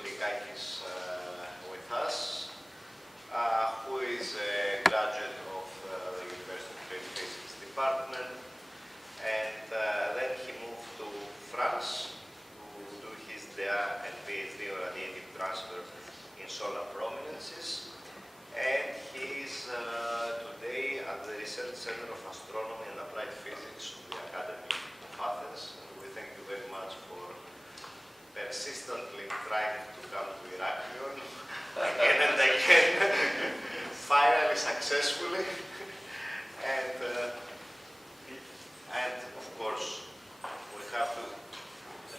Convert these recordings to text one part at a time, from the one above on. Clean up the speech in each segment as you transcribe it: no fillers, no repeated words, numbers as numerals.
Gondikakis with us, who is a graduate of the University of Great Physics Department, and then he moved to France to do his DA and PhD on radiative transfer in solar prominences, and he is today at the Research Center of Astronomy and Applied Physics of the Academy of Athens. And we thank you very much for persistently trying to come to Heraklion again and again, finally successfully, and of course we have to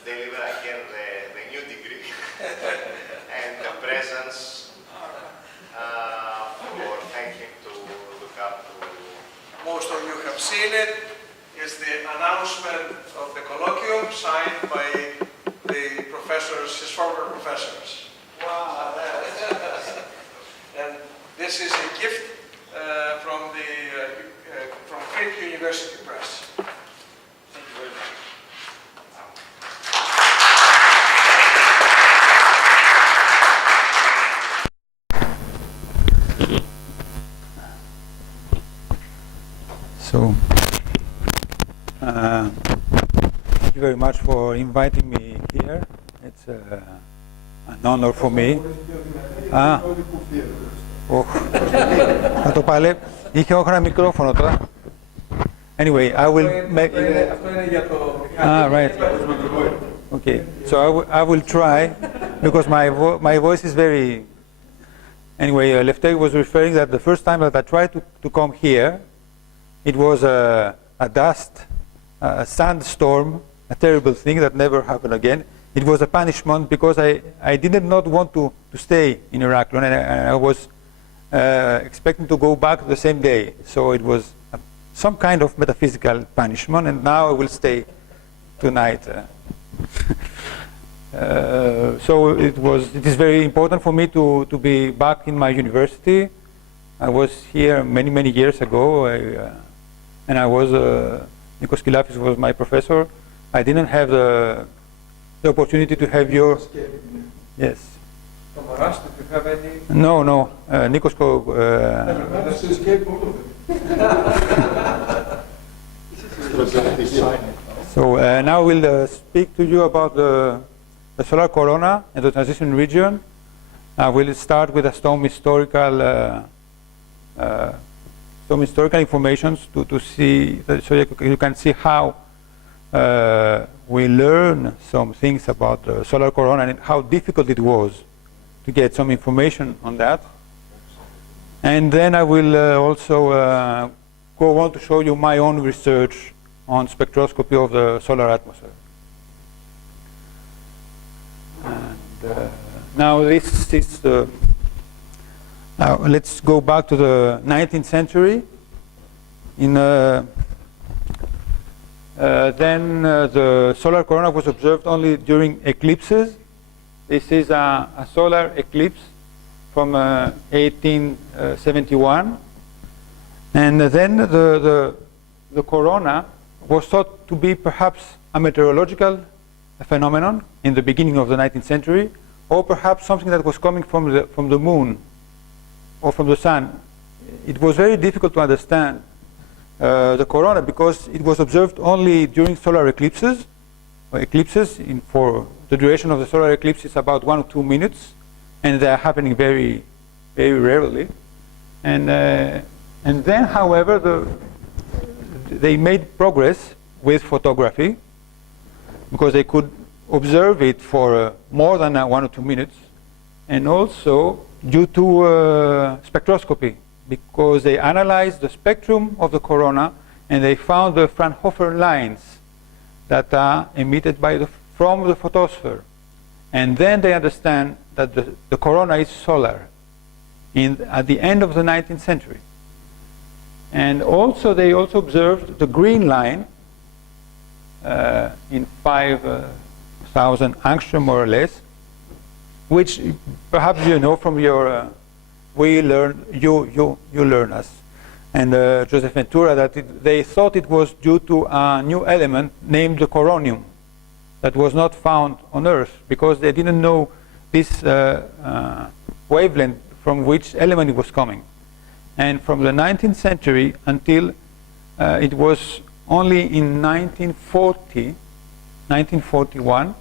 deliver again the new degree and the presence for thanking to come to. Most of you have seen it. It's the announcement of the colloquium signed by the professors, his former professors. Wow! And this is a gift from Crete University Press. Thank you very much. So, thank you very much for inviting me here. It's an honor for me. Θα το παλέ. Είχε όχι ένα μικρόφωνο τώρα. Anyway, I will make. Right. Okay. So I will try because my voice is very. Anyway, Leftev was referring that the first time that I tried to come here, it was a a sandstorm, a terrible thing that never happened again. It was a punishment because I did not want to stay in Heraklion, and I was expecting to go back the same day. So it was some kind of metaphysical punishment, and now I will stay tonight. So it is very important for me to be back in my university. I was here many years ago, and I was Nikos Kilafis was my professor. I didn't have the opportunity to have your. Yes. Tomaras, did you have any? No. Nikos. So now we'll speak to you about the solar corona and the transition region. We'll start with some historical information to see, so you can see how we learn some things about the solar corona and how difficult it was to get some information on that. And then I will also go on to show you my own research on spectroscopy of the solar atmosphere. And now this is the. Now let's go back to the 19th century. Then the solar corona was observed only during eclipses. This is a solar eclipse from 1871, and then the corona was thought to be perhaps a meteorological phenomenon in the beginning of the 19th century, or perhaps something that was coming from the moon or from the sun. It was very difficult to understand the corona because it was observed only during solar eclipses. For the duration of the solar eclipse is about 1 or 2 minutes, and they are happening very rarely. And then, however, they made progress with photography because they could observe it for more than 1 or 2 minutes, and also due to spectroscopy, because they analyzed the spectrum of the corona and they found the Fraunhofer lines that are emitted from the photosphere. And then they understand that the corona is solar at the end of the 19th century. And also they also observed the green line in 5,000 angstrom more or less, which perhaps you know from your you learn us, and Joseph Ventura, that they thought it was due to a new element named the coronium that was not found on Earth, because they didn't know this wavelength from which element it was coming. And from the 19th century until it was only in 1941,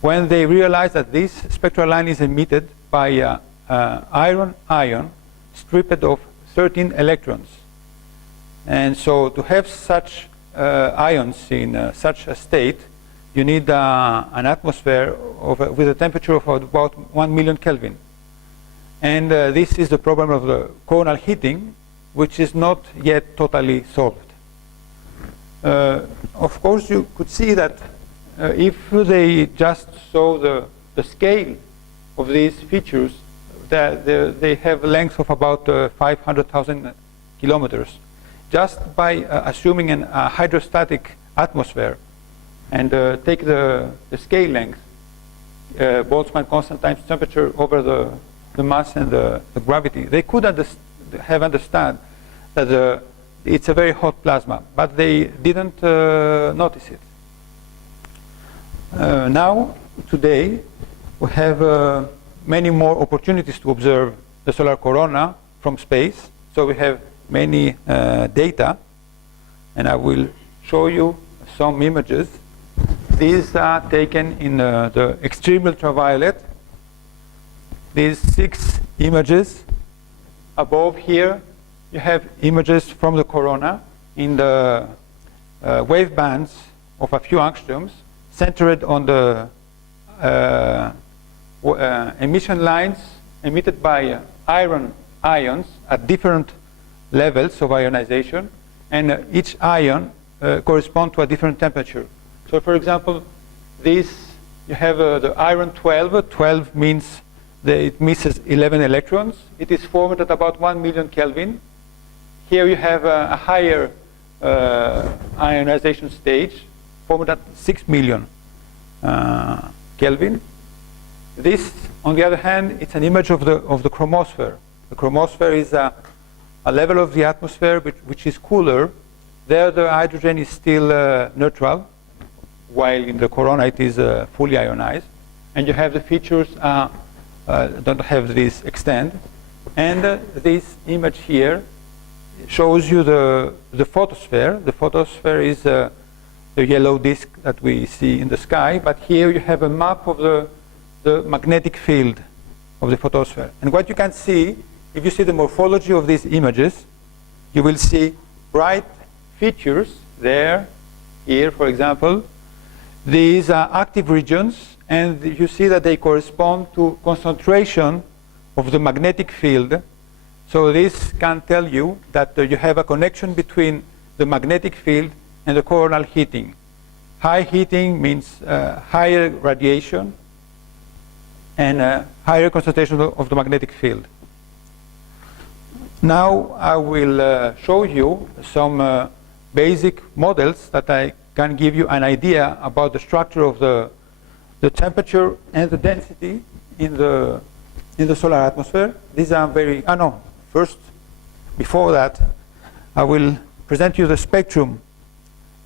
when they realized that this spectral line is emitted by iron ion stripped of 13 electrons. And so to have such ions in such a state, you need an atmosphere with a temperature of about 1 million Kelvin. And this is the problem of the coronal heating, which is not yet totally solved. Of course, you could see that if they just saw the scale of these features, they have a length of about 500,000 kilometers. Just by assuming a hydrostatic atmosphere and take the scale length, Boltzmann constant times temperature over the mass and the gravity, they could have understood that it's a very hot plasma, but they didn't notice it. Now, today, we have many more opportunities to observe the solar corona from space. So we have many data, and I will show you some images. These are taken in the extreme ultraviolet. These 6 images. Above here, you have images from the corona in the wave bands of a few angstroms, centered on the emission lines emitted by iron ions at different levels of ionization, and each ion corresponds to a different temperature. So, for example, this, you have the iron 12. 12 means that it misses 11 electrons. It is formed at about 1 million Kelvin. Here you have a higher ionization stage formed at 6 million Kelvin. This, on the other hand, it's an image of the chromosphere. The chromosphere is a level of the atmosphere which is cooler. There the hydrogen is still neutral, while in the corona it is fully ionized. And you have the features don't have this extent. And this image here shows you the photosphere. The photosphere is the yellow disk that we see in the sky, but here you have a map of the magnetic field of the photosphere. And what you can see, if you see the morphology of these images, you will see bright features there, here, for example. These are active regions, and you see that they correspond to concentration of the magnetic field. So this can tell you that you have a connection between the magnetic field and the coronal heating. High heating means higher radiation and higher concentration of the magnetic field. Now I will show you some basic models that I can give you an idea about the structure of the temperature and the density in the solar atmosphere. These are first, before that, I will present you the spectrum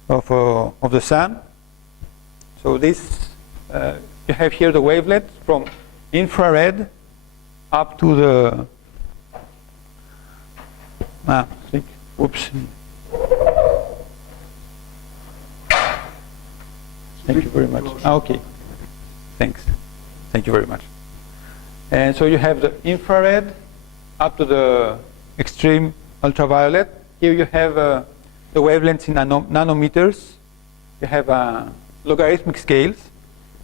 of the sun. So this, you have here the wavelength from infrared up to the, oops. Thank you very much. Okay, thanks. Thank you very much. And so you have the infrared up to the extreme ultraviolet. Here you have the wavelengths in nanometers. You have logarithmic scales.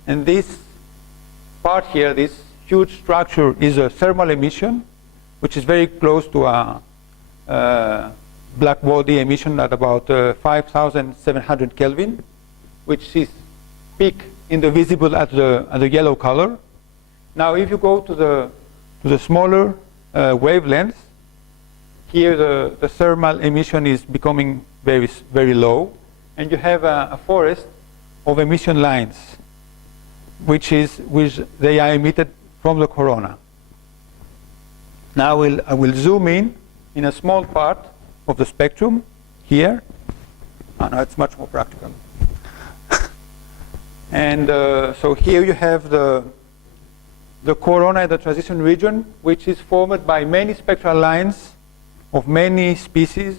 And this part here, this huge structure, is a thermal emission, which is very close to a black body emission at about 5,700 Kelvin, which is peak in the visible at the yellow color. Now, if you go to the smaller wavelengths, here the thermal emission is becoming very, very low, and you have a forest of emission lines, which they are emitted from the corona. Now I will zoom in a small part of the spectrum here. Oh, no, it's much more practical. And so here you have the the corona and the transition region, which is formed by many spectral lines of many species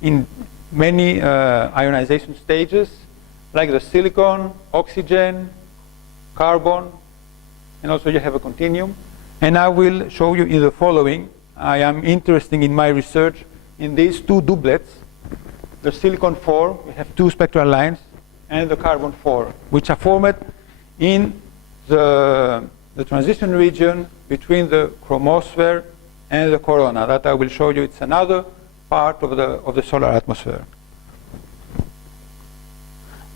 in many ionization stages, like the silicon, oxygen, carbon, and also you have a continuum. And I will show you in the following. I am interested in my research in these two doublets, the silicon-4, we have two spectral lines, and the carbon-4, which are formed in the transition region between the chromosphere and the corona. That I will show you. It's another part of the solar atmosphere.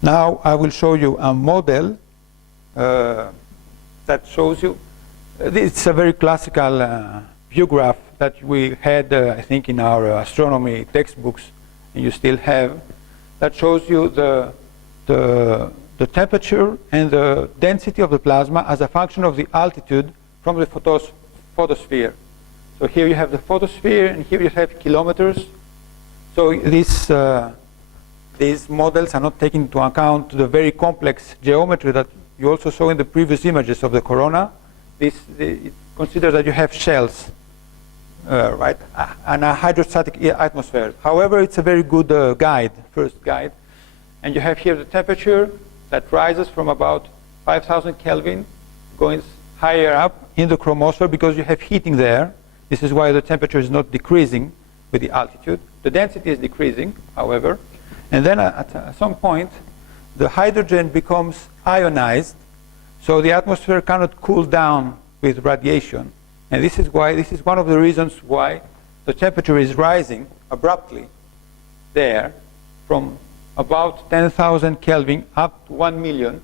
Now I will show you a model that shows you. It's a very classical view graph that we had, I think, in our astronomy textbooks, and you still have, that shows you the temperature and the density of the plasma as a function of the altitude from the photosphere. So here you have the photosphere, and here you have kilometers. So these models are not taking into account the very complex geometry that you also saw in the previous images of the corona. It considers that you have shells, right, and a hydrostatic atmosphere. However, it's a very good first guide. And you have here the temperature that rises from about 5,000 Kelvin, going higher up in the chromosphere because you have heating there. This is why the temperature is not decreasing with the altitude. The density is decreasing, however. And then at some point, the hydrogen becomes ionized, so the atmosphere cannot cool down with radiation. And this is one of the reasons why the temperature is rising abruptly there from about 10,000 Kelvin up to 1 million.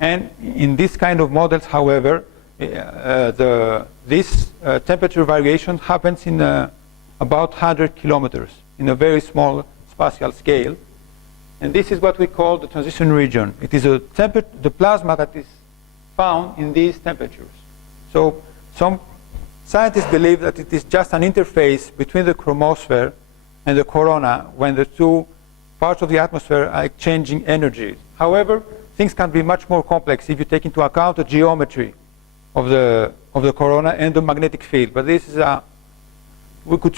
And in this kind of models, however, this temperature variation happens in about 100 kilometers in a very small spatial scale. And this is what we call the transition region. It is the plasma that is found in these temperatures. So some scientists believe that it is just an interface between the chromosphere and the corona when the two parts of the atmosphere are exchanging energy. However, things can be much more complex if you take into account the geometry of the corona and the magnetic field. But this is we could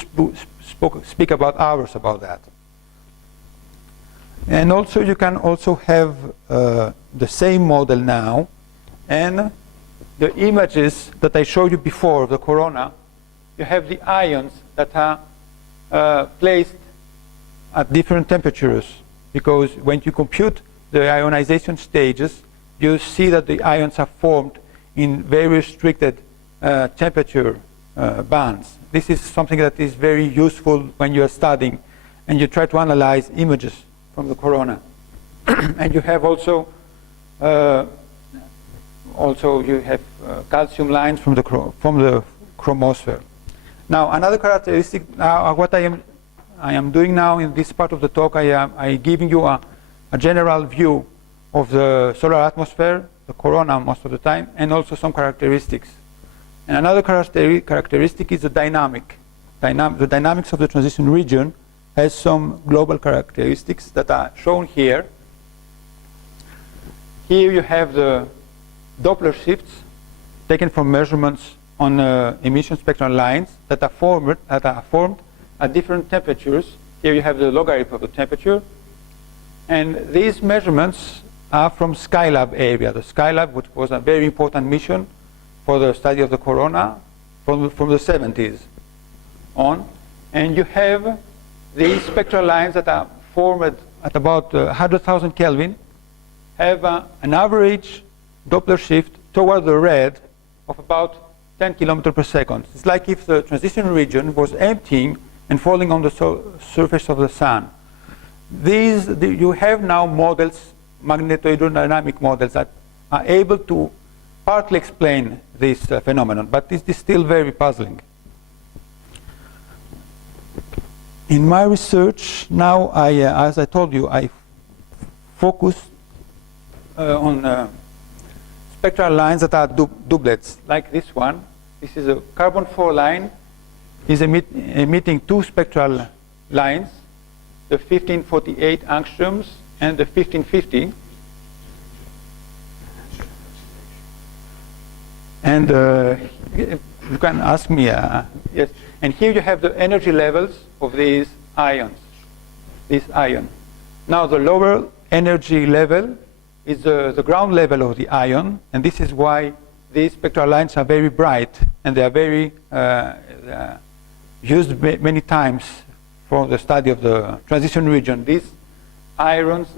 speak about hours about that. And also you can also have the same model now, and the images that I showed you before of the corona, you have the ions that are placed at different temperatures, because when you compute the ionization stages, you see that the ions are formed in very restricted temperature bands. This is something that is very useful when you are studying and you try to analyze images from the corona. And you have also you have calcium lines from the chromosphere. Now another characteristic, what I am doing now in this part of the talk, I am giving you a general view of the solar atmosphere, the corona most of the time, and also some characteristics. And another characteristic is the dynamic. The dynamics of the transition region has some global characteristics that are shown here. Here you have the Doppler shifts taken from measurements on emission spectral lines that are formed at different temperatures. Here you have the logarithm of the temperature. And these measurements are from Skylab area. The Skylab, which was a very important mission for the study of the corona from the 70s on. And you have these spectral lines that are formed at about 100,000 Kelvin, have an average Doppler shift toward the red of about 10 kilometers per second. It's like if the transition region was emptying and falling on the surface of the sun. You have now models, magnetohydrodynamic models, that are able to partly explain this phenomenon, but it is still very puzzling. In my research now, as I told you, I focus on spectral lines that are doublets, like this one. This is a carbon-4 line, is emitting two spectral lines, the 1548 angstroms and the 1550. And you can ask me, yes. And here you have the energy levels of these ions, this ion. Now the lower energy level is the ground level of the ion, and this is why these spectral lines are very bright, and they are very used many times for the study of the transition region. These ions,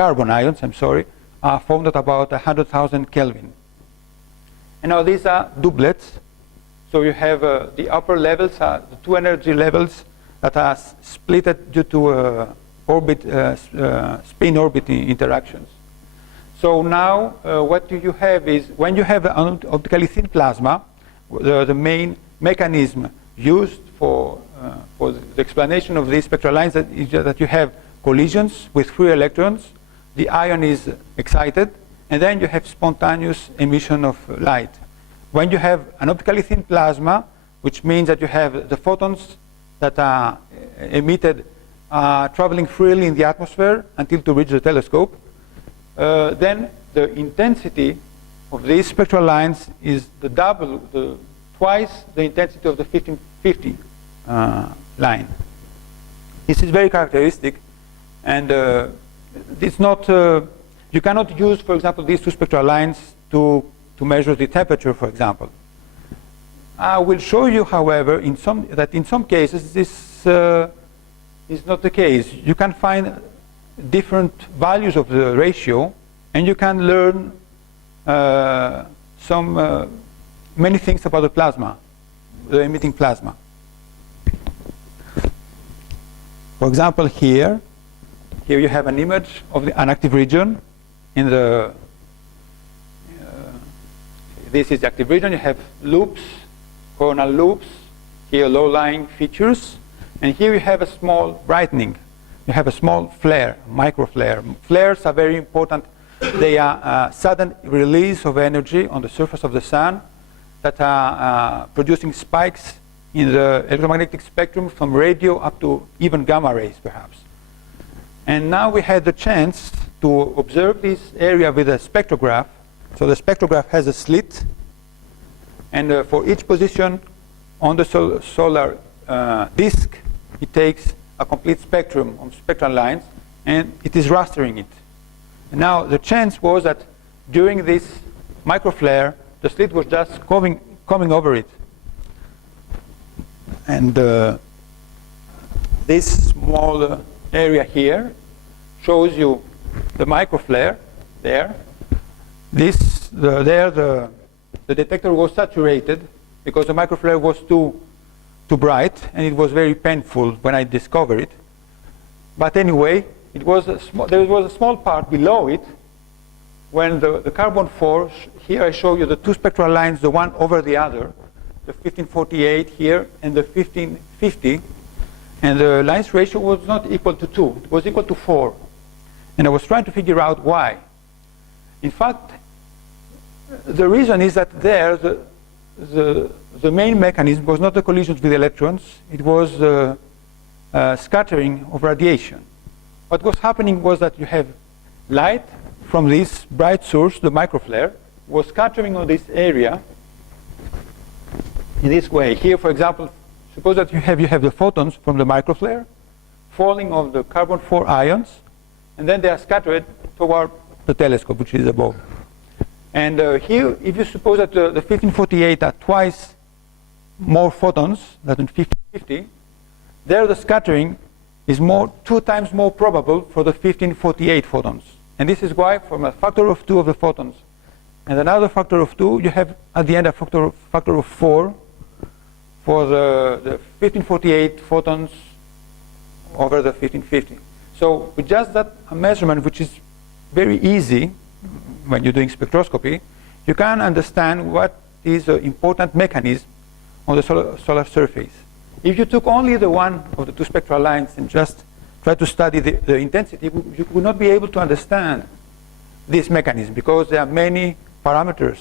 carbon ions, are formed at about 100,000 Kelvin. And now these are doublets. So you have the upper levels are the two energy levels that are split due to spin-orbit interactions. So now what you have is, when you have an optically thin plasma, the main mechanism used for the explanation of these spectral lines is that you have collisions with free electrons, the ion is excited, and then you have spontaneous emission of light. When you have an optically thin plasma, which means that you have the photons that are emitted traveling freely in the atmosphere until to reach the telescope, then the intensity of these spectral lines is twice the intensity of the 1550 line. This is very characteristic, and it's not. You cannot use, for example, these two spectral lines to measure the temperature, for example. I will show you, however, that in some cases this is not the case. You can find different values of the ratio, and you can learn many things about the plasma, the emitting plasma. For example, here you have an image of an active region. In the this is the active region. You have loops, coronal loops, here low-lying features, and here you have a small brightening. You have a small flare, microflare. Flares are very important. They are sudden release of energy on the surface of the sun that are producing spikes in the electromagnetic spectrum from radio up to even gamma rays, perhaps. And now we had the chance to observe this area with a spectrograph. So the spectrograph has a slit, and for each position on the solar disk, it takes a complete spectrum of spectral lines, and it is rastering it. And now the chance was that during this microflare, the slit was just coming over it. And this small area here shows you the microflare there. The detector was saturated because the microflare was too bright, and it was very painful when I discovered it. But anyway, there was a small part below it when the carbon 4, here I show you the two spectral lines, the one over the other, the 1548 here and the 1550, and the lines ratio was not equal to 2, it was equal to 4. And I was trying to figure out why. In fact, the reason is that there, the main mechanism was not the collisions with electrons, it was scattering of radiation. What was happening was that you have light from this bright source, the microflare, was scattering on this area in this way. Here, for example, suppose that you have the photons from the microflare falling on the carbon 4 ions, and then they are scattered toward the telescope, which is above. And here, if you suppose that the 1548 are twice more photons than in 1550, there the scattering is 2 times more probable for the 1548 photons. And this is why, from a factor of 2 of the photons and another factor of 2, you have at the end a factor of 4 for the 1548 photons over the 1550. So with just that measurement, which is very easy when you're doing spectroscopy, you can understand what is the important mechanism on the solar surface. If you took only the one of the two spectral lines and just try to study the intensity, you would not be able to understand this mechanism, because there are many parameters,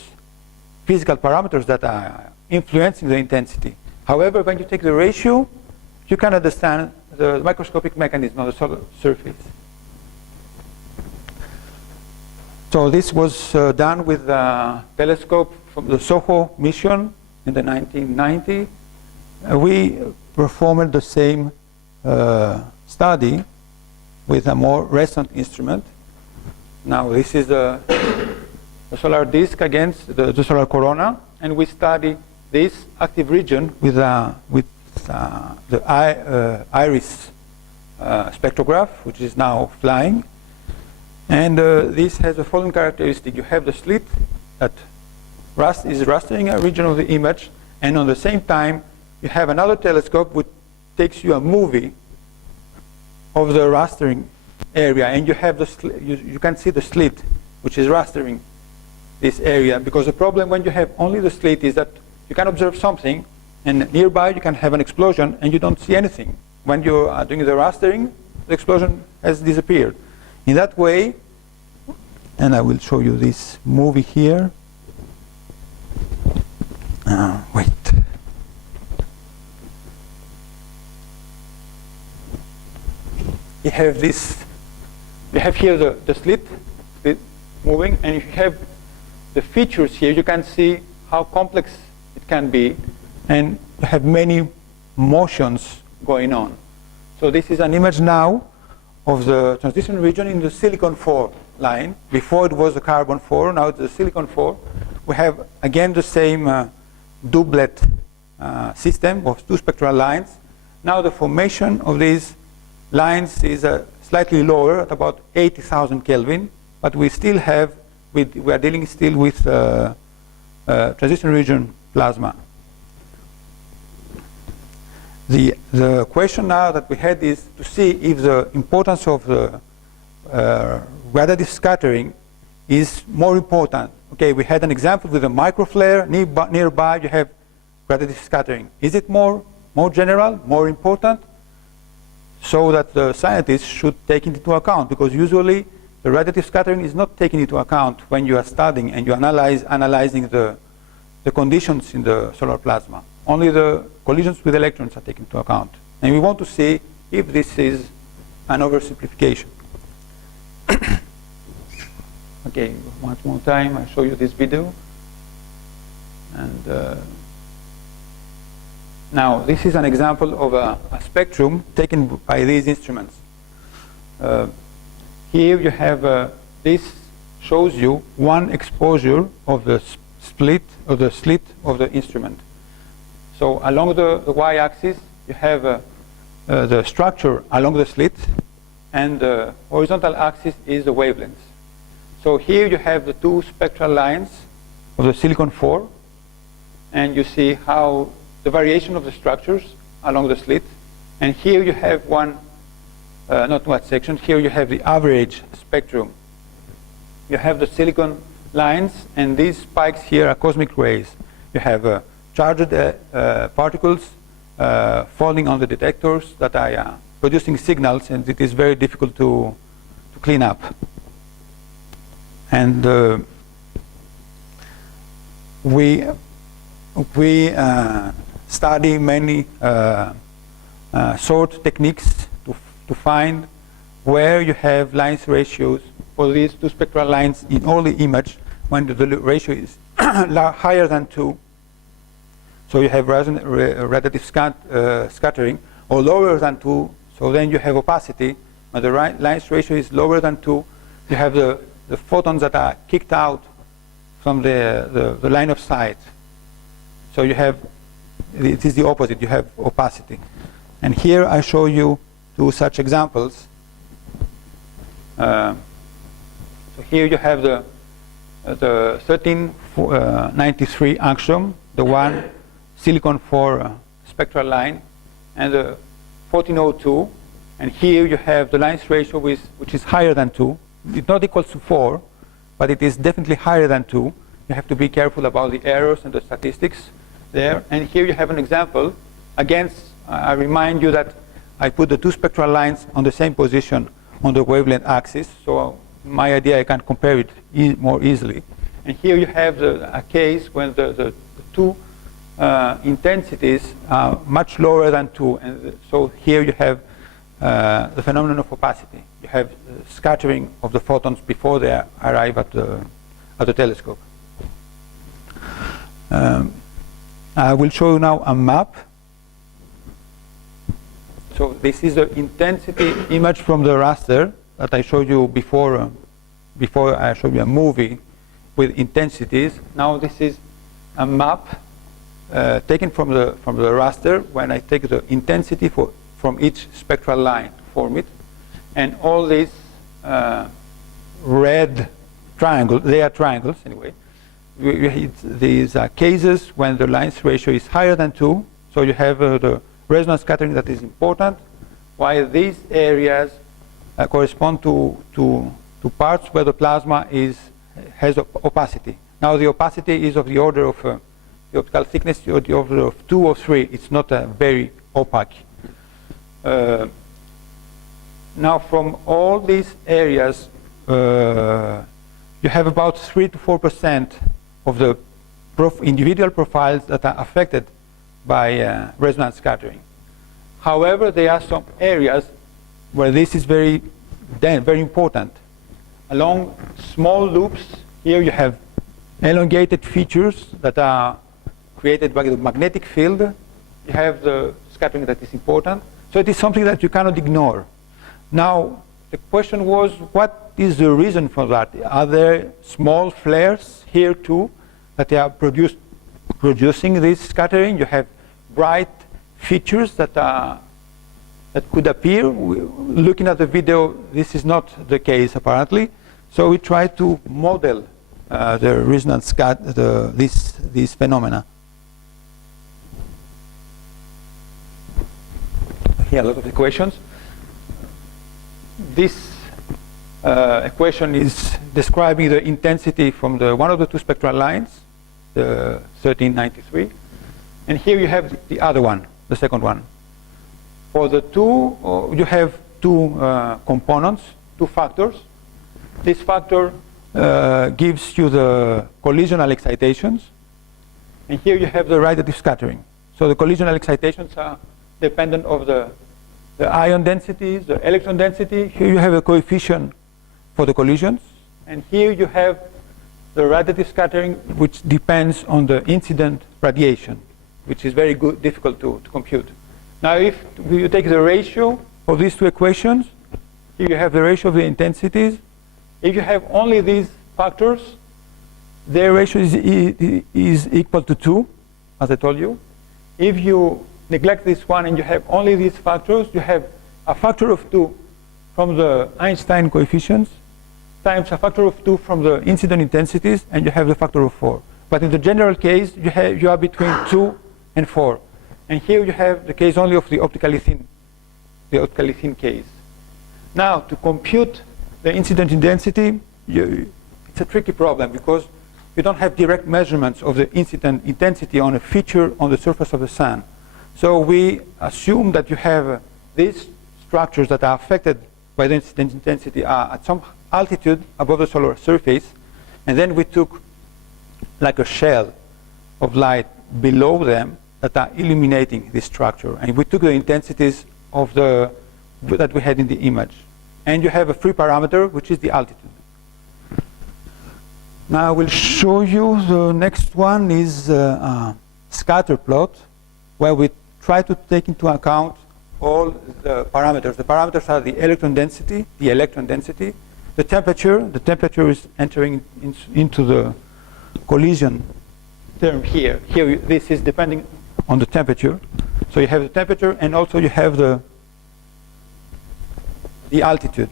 physical parameters, that are influencing the intensity. However, when you take the ratio, you can understand the microscopic mechanism on the solar surface. So this was done with a telescope from the SOHO mission in the 1990s. We performed the same study with a more recent instrument. Now this is the solar disk against the solar corona, and we study this active region with the iris spectrograph, which is now flying. And this has the following characteristic. You have the slit that is rastering a region of the image, and on the same time you have another telescope which takes you a movie of the rastering area, and you have the you can see the slit which is rastering this area, because the problem when you have only the slit is that you can observe something and nearby you can have an explosion and you don't see anything. When you are doing the rastering, the explosion has disappeared. In that way, and I will show you this movie here. Wait. You have this. You have here the slit moving, and if you have the features here, you can see how complex it can be, and you have many motions going on. So this is an image now of the transition region in the silicon 4 line. Before it was the carbon 4, now it's the silicon 4. We have again the same doublet system of two spectral lines. Now the formation of these lines is slightly lower at about 80,000 Kelvin, but we still have, we are dealing still with transition region plasma. The question now that we had is to see if the importance of the radiative scattering is more important. Okay, we had an example with a microflare. Nearby you have radiative scattering. Is it more general, more important? So that the scientists should take it into account, because usually the radiative scattering is not taken into account when you are studying and you analyzing the conditions in the solar plasma. Only the collisions with electrons are taken into account. And we want to see if this is an oversimplification. Okay, once more time, I'll show you this video. And now, this is an example of a spectrum taken by these instruments. Here you have, this shows you one exposure of the slit of the instrument. So along the y-axis, you have the structure along the slit, and the horizontal axis is the wavelengths. So here you have the two spectral lines of the silicon 4, and you see how the variation of the structures along the slit. And here you have one, not one section, here you have the average spectrum. You have the silicon lines, and these spikes here are cosmic rays. You have charged particles falling on the detectors that are producing signals, and it is very difficult to clean up. And we study many sort techniques to find where you have lines ratios for these two spectral lines in all the image when the ratio is higher than 2. So you have radiative scattering, or lower than 2, so then you have opacity. When the lines ratio is lower than 2, you have the photons that are kicked out from the line of sight. So you have, it is the opposite, you have opacity. And here I show you two such examples. So here you have the 1393 angstrom, the one silicon 4 spectral line, and the 1402. And here you have the lines ratio which is higher than 2. It's not equal to 4, but it is definitely higher than 2. You have to be careful about the errors and the statistics there. And here you have an example. Again, I remind you that I put the two spectral lines on the same position on the wavelength axis. So my idea, I can compare it more easily. And here you have a case when the two intensities are much lower than 2. And so here you have the phenomenon of opacity. you have scattering of the photons before they arrive at the telescope. I will show you now a map. So this is the intensity image from the raster that I showed you before. Before I showed you a movie with intensities. Now this is a map taken from the raster when I take the intensity from each spectral line to form it, and all these red triangles, they are triangles anyway. These are cases when the lines ratio is higher than 2, so you have the resonance scattering that is important, while these areas correspond to parts where the plasma has opacity. Now the opacity is of the order of the optical thickness of the order of 2 or 3. It's not very opaque. Now from all these areas, you have about 3 to 4% of the individual profiles that are affected by resonance scattering. However, there are some areas where this is very important. Along small loops, here you have elongated features that are created by the magnetic field. You have the scattering that is important. So it is something that you cannot ignore. Now, the question was, what is the reason for that? Are there small flares here too that they are producing this scattering? You have bright features that could appear. Looking at the video, this is not the case apparently. So we try to model the resonance these phenomena. Here are a lot of equations. This equation is describing the intensity from one of the two spectral lines, the 1393. And here you have the other one, the second one. For the two, you have two components, two factors. This factor gives you the collisional excitations. And here you have the radiative scattering. So the collisional excitations are dependent of the ion densities, the electron density. Here you have a coefficient for the collisions. And here you have the radiative scattering, which depends on the incident radiation, which is very difficult to compute. Now, if you take the ratio of these two equations, here you have the ratio of the intensities. If you have only these factors, their ratio is equal to 2, as I told you. If you neglect this one and you have only these factors, you have a factor of 2 from the Einstein coefficients times a factor of 2 from the incident intensities, and you have the factor of 4. But in the general case, you are between 2 and 4. And here you have the case only of the optically thin case. Now, to compute the incident intensity, it's a tricky problem because you don't have direct measurements of the incident intensity on a feature on the surface of the sun. So we assume that you have these structures that are affected by the incident intensity are at some altitude above the solar surface, and then we took like a shell of light below them that are illuminating this structure, and we took the intensities of that we had in the image, and you have a free parameter which is the altitude. Now I will show you the next one is a scatter plot where we try to take into account all the parameters. The parameters are the electron density, the temperature. The temperature is entering into the collision term here. Here, this is depending on the temperature. So you have the temperature, and also you have the altitude.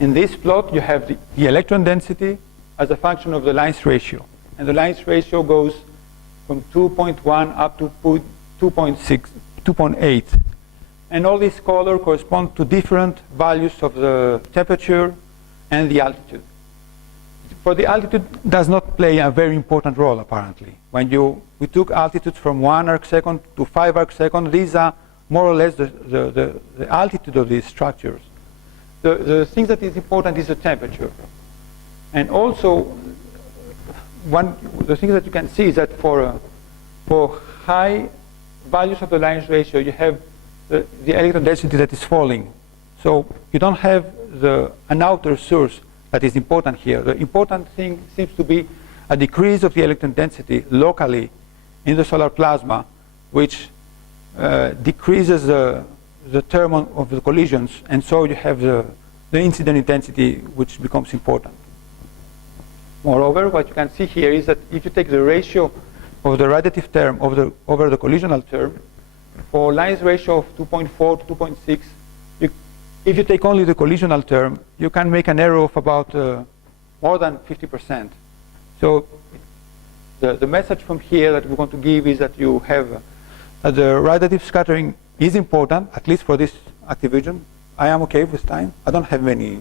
In this plot, you have the electron density as a function of the lines ratio. And the lines ratio goes from 2.1 up to 2.6, 2.8. And all these colors correspond to different values of the temperature and the altitude. For the altitude does not play a very important role, apparently. When we took altitudes from 1 arc second to 5 arc second, these are more or less the altitude of these structures. The thing that is important is the temperature. And also, the thing that you can see is that for high values of the lines ratio, you have the electron density that is falling. So you don't have an outer source that is important here. The important thing seems to be a decrease of the electron density locally in the solar plasma, which decreases the term of the collisions, and so you have the incident intensity, which becomes important. Moreover, what you can see here is that if you take the ratio of the radiative term over the collisional term, for lines ratio of 2.4 to 2.6, if you take only the collisional term, you can make an error of about more than 50%. So the message from here that we want to give is that you have the radiative scattering is important, at least for this activision. I am okay with time. I don't have many.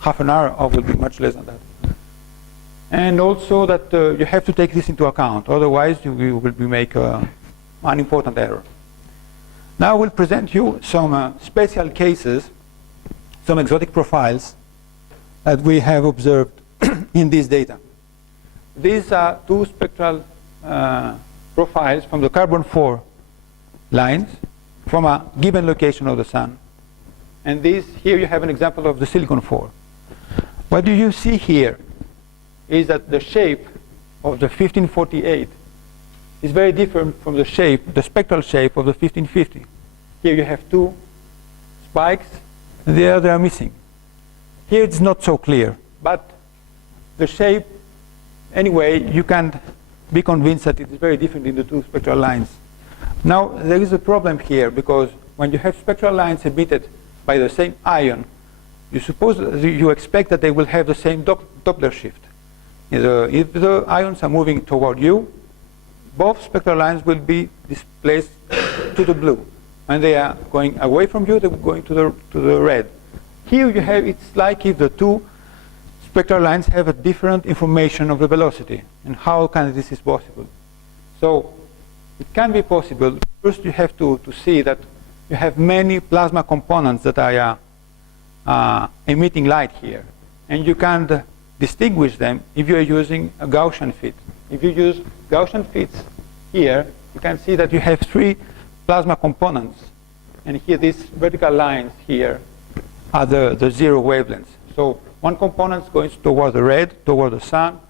Half an hour, or will be much less than that. And also that you have to take this into account, otherwise you will make an important error. Now I will present you some special cases, some exotic profiles that we have observed in this data. These are two spectral profiles from the carbon-4 lines from a given location of the sun. And here you have an example of the silicon-4. What do you see here is that the shape of the 1548 is very different from the spectral shape of the 1550. Here you have two spikes, and there they are missing. Here it's not so clear, but the shape, anyway, you can be convinced that it is very different in the two spectral lines. Now, there is a problem here, because when you have spectral lines emitted by the same ion, you expect that they will have the same Doppler shift. If the ions are moving toward you, both spectral lines will be displaced to the blue. When they are going away from you, they will go to the red. Here you have, it's like if the two spectral lines have a different information of the velocity. And how can this is possible? So it can be possible. First you have to see that you have many plasma components that are emitting light here. And you can distinguish them if you are using a Gaussian fit. If you use Gaussian fits here, you can see that you have three plasma components. And here these vertical lines here are the zero wavelengths. So one component goes toward the red, toward the sun,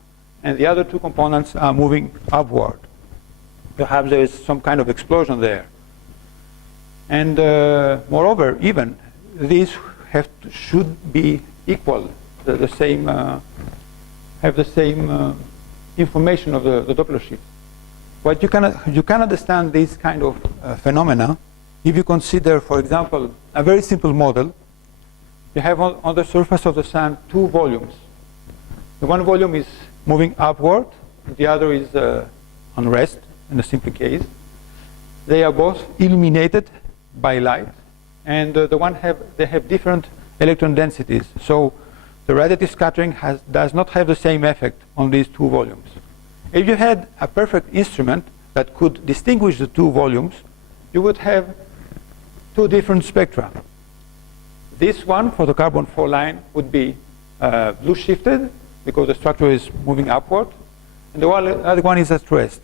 and the other two components are moving upward. Perhaps there is some kind of explosion there. And moreover, even these should be equal, have the same information of the Doppler shift. But you can understand this kind of phenomena if you consider, for example, a very simple model. You have on the surface of the sun two volumes. The one volume is moving upward, the other is on rest, in a simple case. They are both illuminated by light, and they have different electron densities. So the radiative scattering does not have the same effect on these two volumes. If you had a perfect instrument that could distinguish the two volumes, you would have two different spectra. This one for the carbon-4 line would be blue shifted because the structure is moving upward, and the other one is at rest.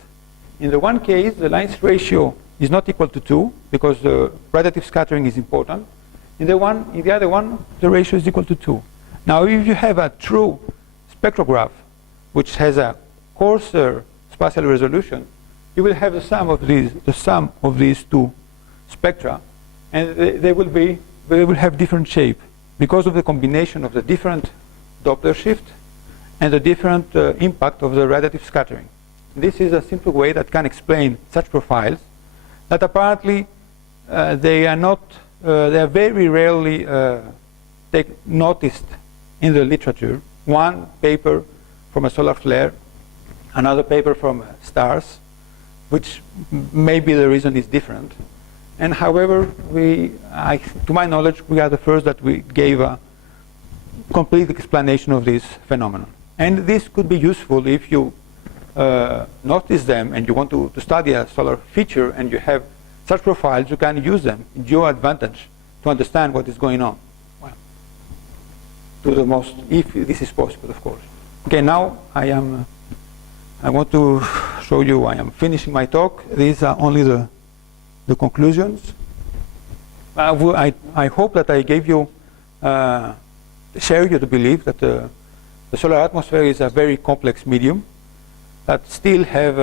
In the one case, the lines ratio is not equal to 2 because the radiative scattering is important. In the other one, the ratio is equal to 2. Now, if you have a true spectrograph which has a coarser spatial resolution, you will have the sum of these two spectra, and they will have different shape because of the combination of the different Doppler shift and the different impact of the radiative scattering. This is a simple way that can explain such profiles that apparently they are very rarely noticed in the literature. One paper from a solar flare, another paper from stars, which maybe the reason is different. And however, to my knowledge, we are the first that we gave a complete explanation of this phenomenon. And this could be useful if you notice them and you want to study a solar feature and you have such profiles, you can use them in your advantage to understand what is going on. Well, to the most, if this is possible, of course. Okay, now I want to show you, I am finishing my talk. These are only the conclusions. I hope that I gave you, share you to believe that the solar atmosphere is a very complex medium, that still have,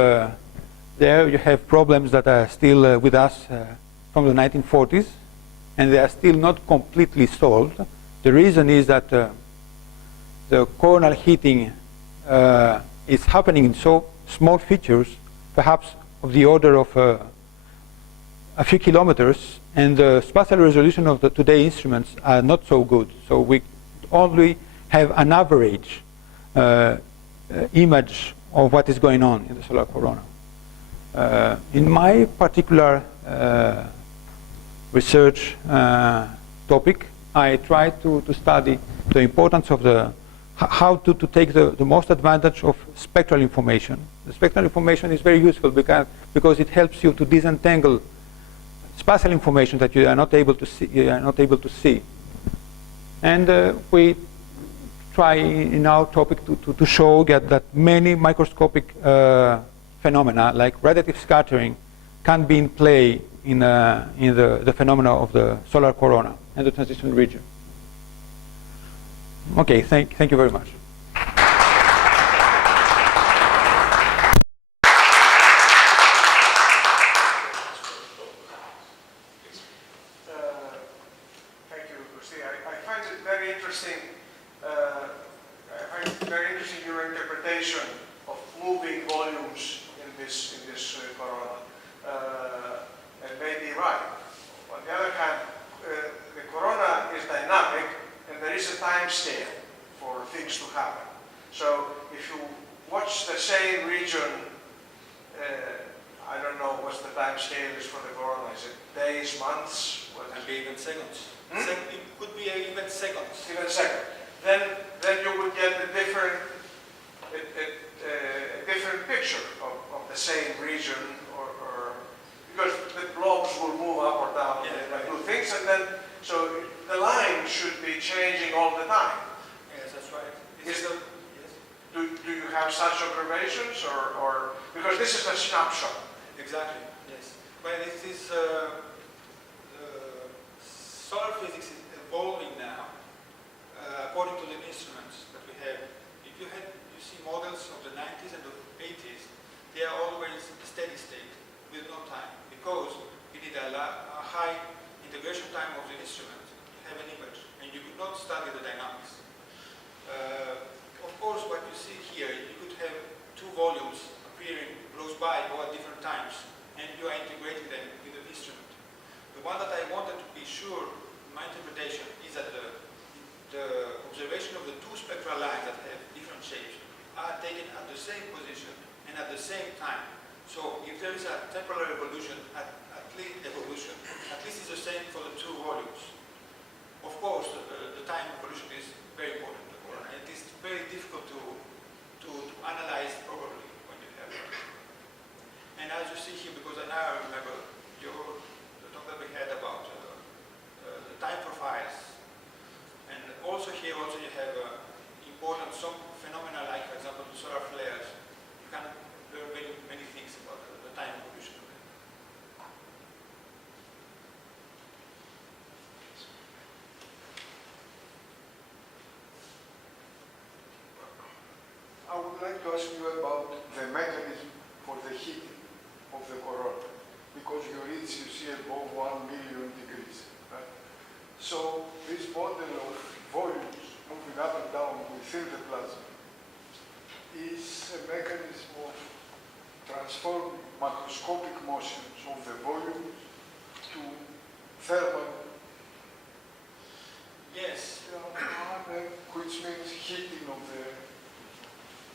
there you have problems that are still with us from the 1940s, and they are still not completely solved. The reason is that the coronal heating is happening in so small features, perhaps of the order of a few kilometers, and the spatial resolution of the today's instruments are not so good. So we only have an average image of what is going on in the solar corona. In my particular research topic, I try to study the importance of how to take the most advantage of spectral information. The spectral information is very useful because it helps you to disentangle spatial information that you are not able to see. And we try in our topic to show that many microscopic phenomena like radiative scattering can be in play in the phenomena of the solar corona and the transition region. Okay, thank you very much. Thank you, Kostya. I find it very interesting. I find it very interesting your interpretation of moving volumes in this corona, and may be right. On the other hand, the corona is dynamic, and there is a time scale for things to happen. So if you watch the same region, I don't know what's the time scale is for the corona. Is it days, months? What Can be even seconds. It could be even seconds. Even a second. Then you would get a different picture of the same region, or because the blobs will move up or down and do things, and then so the line should be changing all the time. Yes, that's right. Yes. Do you have such observations, or because this is a snapshot? Exactly. Yes. Well, this is solar physics is evolving now according to the instruments that we have. If you see models of the 90s and the 80s, they are always steady state with no time, because you need a high integration time of the instrument to have an image, and you could not study the dynamics. Of course, what you see here, you could have two volumes appearing close by or at different times, and you are integrating them with the instrument. The one that I wanted to be sure, my interpretation, is that the observation of the two spectral lines that have different shapes are taken at the same position and at the same time. So if there is a temporal evolution, at least it's the same for the two volumes. Of course, the time evolution is very important, and it is very difficult to analyze properly when you have it. And as you see here, because I now remember the talk that we had about the time profiles, and also here you have important some phenomena like, for example, the solar flares. You can learn many things about the time evolution of it. I would like to ask you about the mechanism for the heating of the corona, because you see above 1 million degrees. Right? So this model of volumes moving up and down within the plasma is a mechanism of transforming macroscopic motions of the volumes to thermal. Yes. Which means heating of the.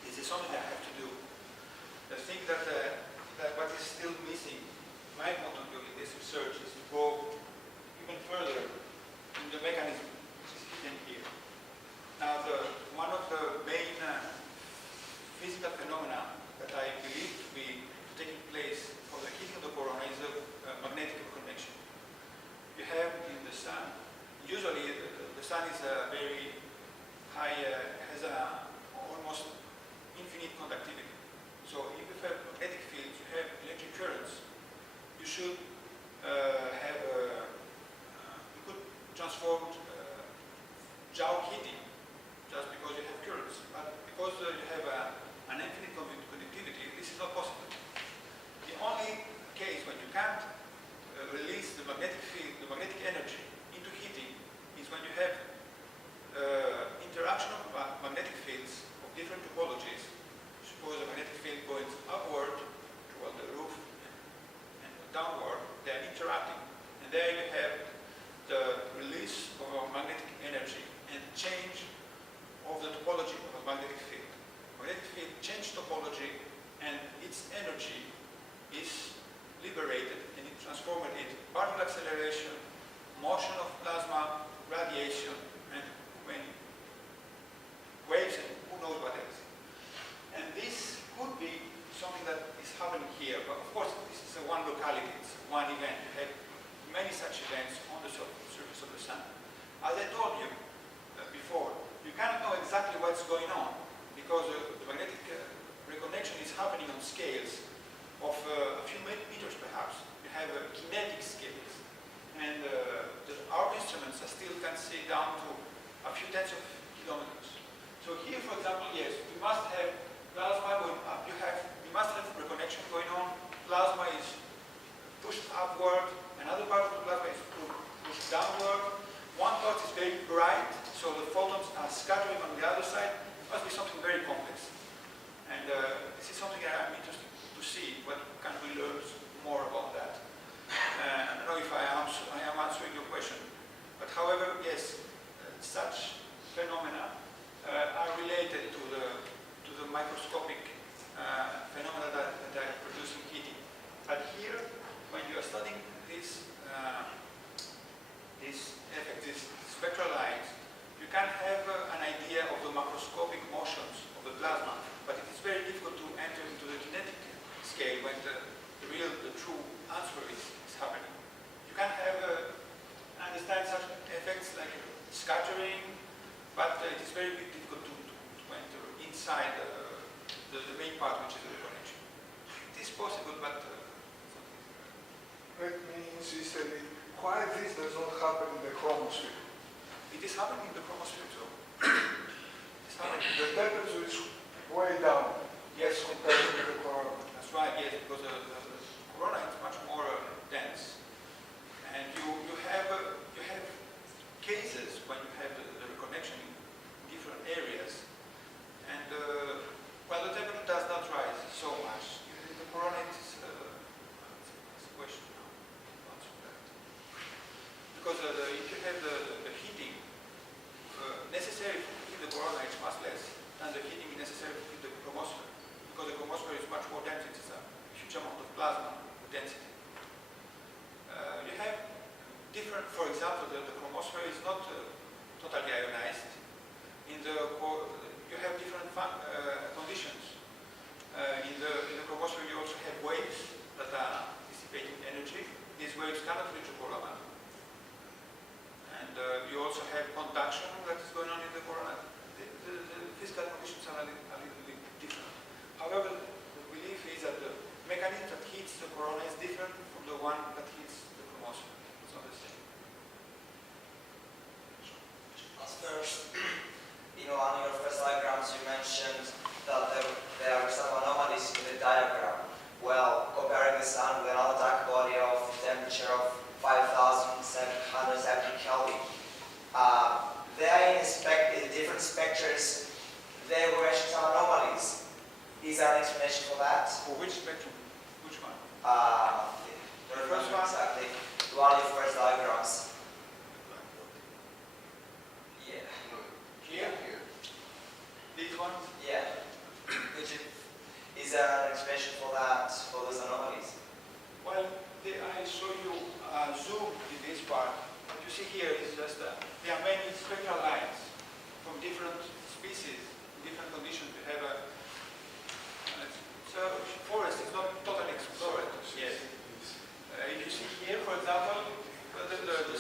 This is something I have to do. I think that what is still missing, my point of view in this research, is to go even further in the mechanism which is hidden here. Now, one of the main physical phenomena that I believe to be taking place for the heating of the corona is a magnetic connection. You have in the sun, usually the sun is a very high, has a almost infinite conductivity. So if you have magnetic fields, you have electric currents, you should have because you have an infinite conductivity, this is not possible. The only case when you can't release the magnetic field, the magnetic energy into heating is when you have interaction of magnetic fields of different topologies. Suppose a magnetic field going upward toward the roof and downward, they are interacting. And there you have the release of a magnetic energy and change of the topology of a magnetic field. Magnetic field change topology and its energy is liberated and it transformed into particle acceleration, motion of plasma, radiation, and many waves and who knows what else. And this could be something that is happening here, but of course this is one locality, it's one event. You have many such events on the surface of the sun. As I told you before, you cannot know exactly what's going on because the magnetic reconnection is happening on scales of a few meters perhaps. You have kinetic scales. And our instruments still can see down to a few tens of kilometers. So here, for example, yes, we must have plasma going up. We must have reconnection going on. Plasma is pushed upward. Another part of the plasma is pushed downward. One part is very bright, so the photons are scattering on the other side. It must be something very complex. And this is something I'm interested to see. What can we learn more about that? I don't know if I am answering your question. But however, yes, such phenomena are related to the microscopic phenomena that are producing heating. But here, when you are studying this effect, these spectral lines, you can have an idea of the macroscopic motions of the plasma, but it is very difficult to enter into the kinetic scale when the true answer is happening. You can have understand such effects like scattering, but it is very difficult to enter inside the main part, which is the connection. It is possible, but let me insist a bit. Why this does not happen in the chromosphere? it is happening in the chromosphere too. It's happening. The temperature is way down. Yes, compared to the corona. That's right, yes, because the corona is much more dense. And you have cases when you have the reconnection in different areas. And well, the temperature does not rise so much. The corona is a question now to answer that. Because if you have the heating necessary to heat the corona, it's much less than the heating necessary to heat the chromosphere. Because the chromosphere is much more dense, it's a huge amount of plasma density. You have different, for example, the chromosphere is not totally ionized. You have different conditions. In the chromosphere you also have waves that are dissipating energy. These waves cannot reach the corona. And you also have conduction that is going on in the corona. The physical conditions are a little bit different. However, the belief is that the mechanism that heats the corona is different from the one that heats the chromosphere. It's not the same. First, in one of your first diagrams, you mentioned that there are some anomalies in the diagram. Well, comparing the sun with another dark body of temperature of 5,770 Kelvin, there in the different spectrum, there were some anomalies. Is there an explanation for that? For which spectrum? Which one? The first one, exactly. One of your first diagrams. Yeah. Here? These ones? Yeah. Is there an explanation for that, for those anomalies? Well, I show you a zoom in this part. What you see here is just there are many spectral lines from different species, different conditions. You have a forest is not totally explored yet. If you see here, for example, the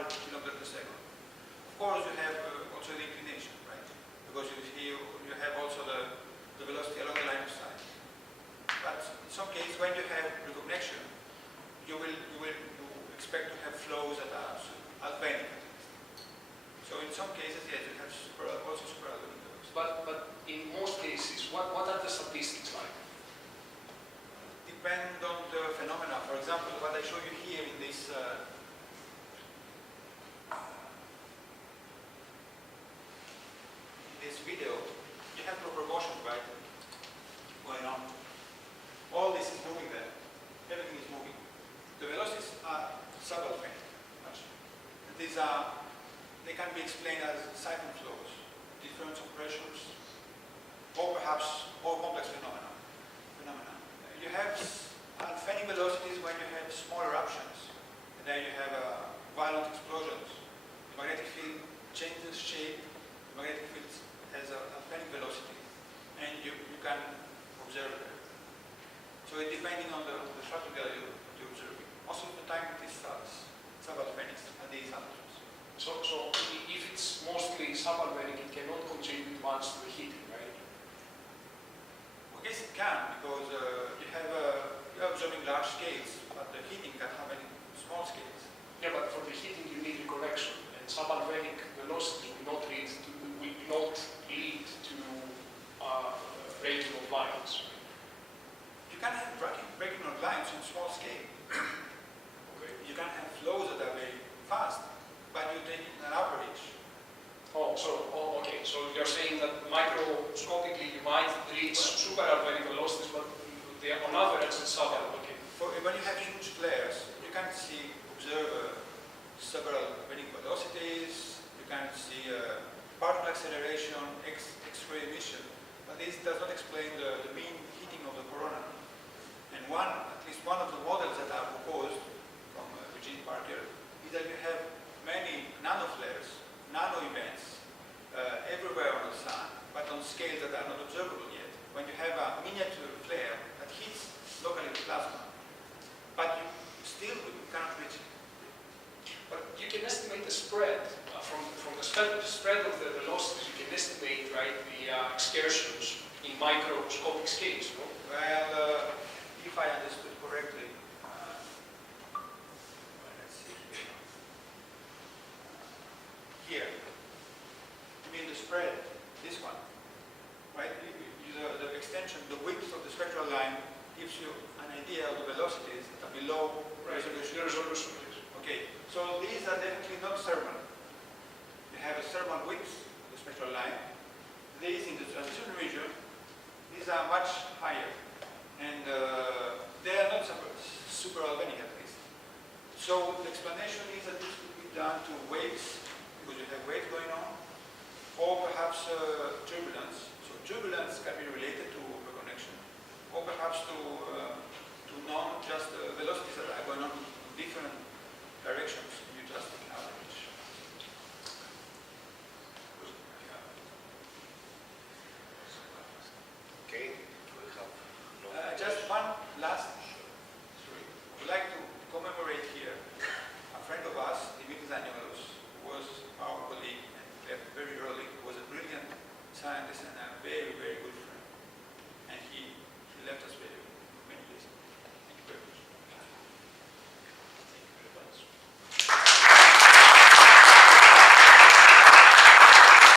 100 kilometers per second. Of course, you have also the inclination, right? Because you have also the velocity along the line of sight. But in some cases, when you have reconnection, you expect to have flows that are Albanic. So in some cases, yes, you have also super-Albanic flows. But in most cases, what are the statistics like? Depend on the phenomena. For example, what I show you here in this video, you have proper motion, right, going on. All this is moving there. Everything is moving. The velocities are subalpine. These are, they can be explained as siphon flows, difference of pressures, or perhaps more complex phenomena. You have Alfvénic velocities when you have small eruptions, and then you have violent explosions. The magnetic field changes shape. The magnetic field has an Alfvénic velocity, and you can observe it. So it's depending on the structure that you're observing. Most of the time it is subalfvénic at these altitudes. So if it's mostly subalfvénic, it cannot contribute much to the heating, right? I guess it can, because you're observing large scales, but the heating can happen in small scales. Yeah, but for the heating you need reconnection, and subalfvénic velocity will not lead to breaking of lines. You can have breaking of lines on small scale. Okay. You can have flows that are very fast, but you take an average. Okay. So you're saying that microscopically you might reach super-Alfvénic velocities, but on average it's subalfvénic. Okay. When you have huge flares, you can observe several Alfvénic velocities. You can see particle acceleration, X-ray emission, but this does not explain the mean heating of the corona. And at least one of the models that are proposed from Eugene Parker is that you have many nanoflares, nano-events everywhere on the sun, but on scales that are not observable yet. When you have a miniature flare that hits locally the plasma, but you still cannot reach it. But you can estimate the spread from the spread of the velocities. You can estimate, right, the excursions in microscopic scales. No? Well, if I understood correctly, let's see here. You mean the spread? This one, right? The extension, the width of the spectral line gives you an idea of the velocities that are below resolution. Okay, so these are definitely not thermal. You have a thermal width of the spectral line. These in the transition region, these are much higher. And they are not super Alfvénic at least. So the explanation is that this could be done to waves, because you have waves going on, or perhaps turbulence. So turbulence can be related to reconnection, or perhaps to just velocities that are going on in different directions.